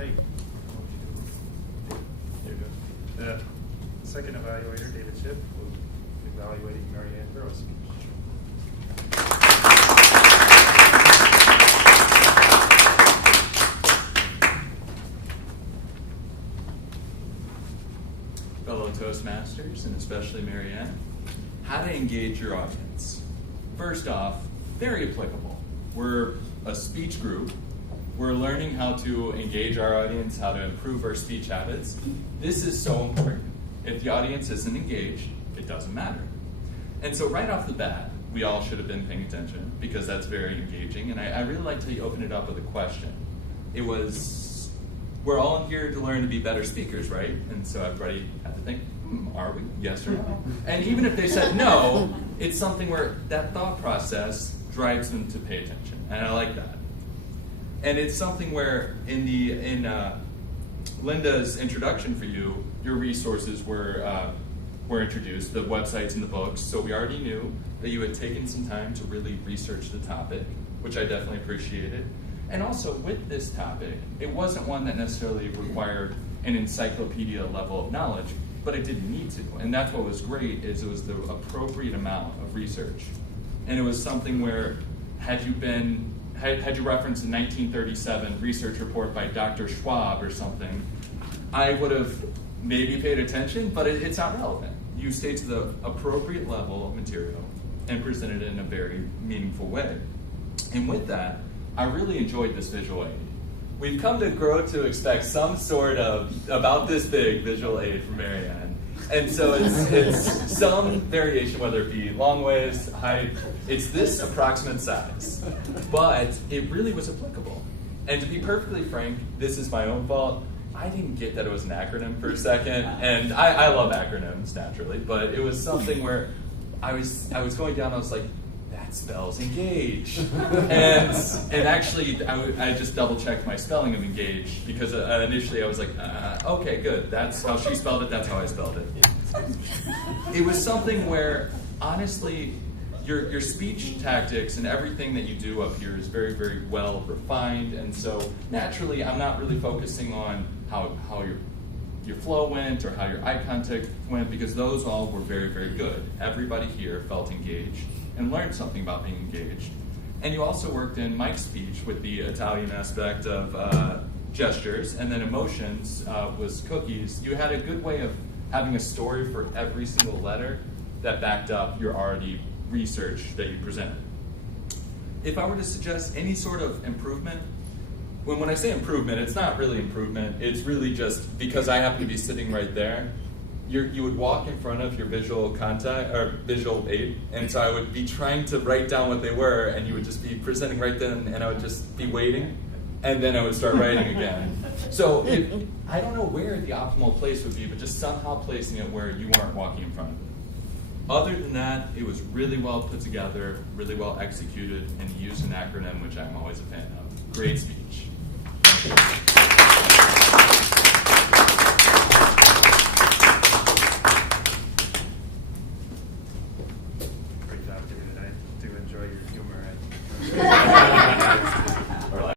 Okay. The second evaluator, David Schiff, will be evaluating Marianne Burrows' speech. Fellow Toastmasters, and especially Marianne, how to engage your audience. First off, very applicable. We're a speech group. We're learning how to engage our audience, how to improve our speech habits. This is so important. If the audience isn't engaged, it doesn't matter. And so right off the bat, we all should have been paying attention because that's very engaging. And I really like to open it up with a question. It was, we're all in here to learn to be better speakers, right? And so everybody had to think, are we? Yes or no? And even if they said no, it's something where that thought process drives them to pay attention. And I like that. And it's something where in Linda's introduction for you, your resources were introduced, the websites and the books. So we already knew that you had taken some time to really research the topic, which I definitely appreciated. And also with this topic, it wasn't one that necessarily required an encyclopedia level of knowledge, but it didn't need to. And that's what was great, is it was the appropriate amount of research. And it was something where had you referenced a 1937 research report by Dr. Schwab or something, I would have maybe paid attention, but it's not relevant. You stayed to the appropriate level of material and presented it in a very meaningful way. And with that, I really enjoyed this visual aid. We've come to grow to expect some sort of about this big visual aid from Marianne. And so it's some variation, whether it be long ways, height, it's this approximate size. But it really was applicable. And to be perfectly frank, this is my own fault. I didn't get that it was an acronym for a second. And I love acronyms, naturally, but it was something where I was going down, I was like, that spells engage. And actually, I just double-checked my spelling of engage, because initially I was like, okay, good. That's how she spelled it, that's how I spelled it. It was something where, honestly, your speech tactics and everything that you do up here is very, very well refined. And so, naturally, I'm not really focusing on how your flow went or how your eye contact went, because those all were very, very good. Everybody here felt engaged and learned something about being engaged. And you also worked in Mike's speech with the Italian aspect of gestures, and then emotions was cookies. You had a good way of having a story for every single letter that backed up your already research that you presented. If I were to suggest any sort of improvement, when I say improvement, it's not really improvement, it's really just because I happen to be sitting right there. You would walk in front of your visual contact or visual aid, and so I would be trying to write down what they were, and you would just be presenting right then, and I would just be waiting, and then I would start writing again. So I don't know where the optimal place would be, but just somehow placing it where you weren't walking in front of it. Other than that, it was really well put together, really well executed, and you used an acronym, which I'm always a fan of. Great speech.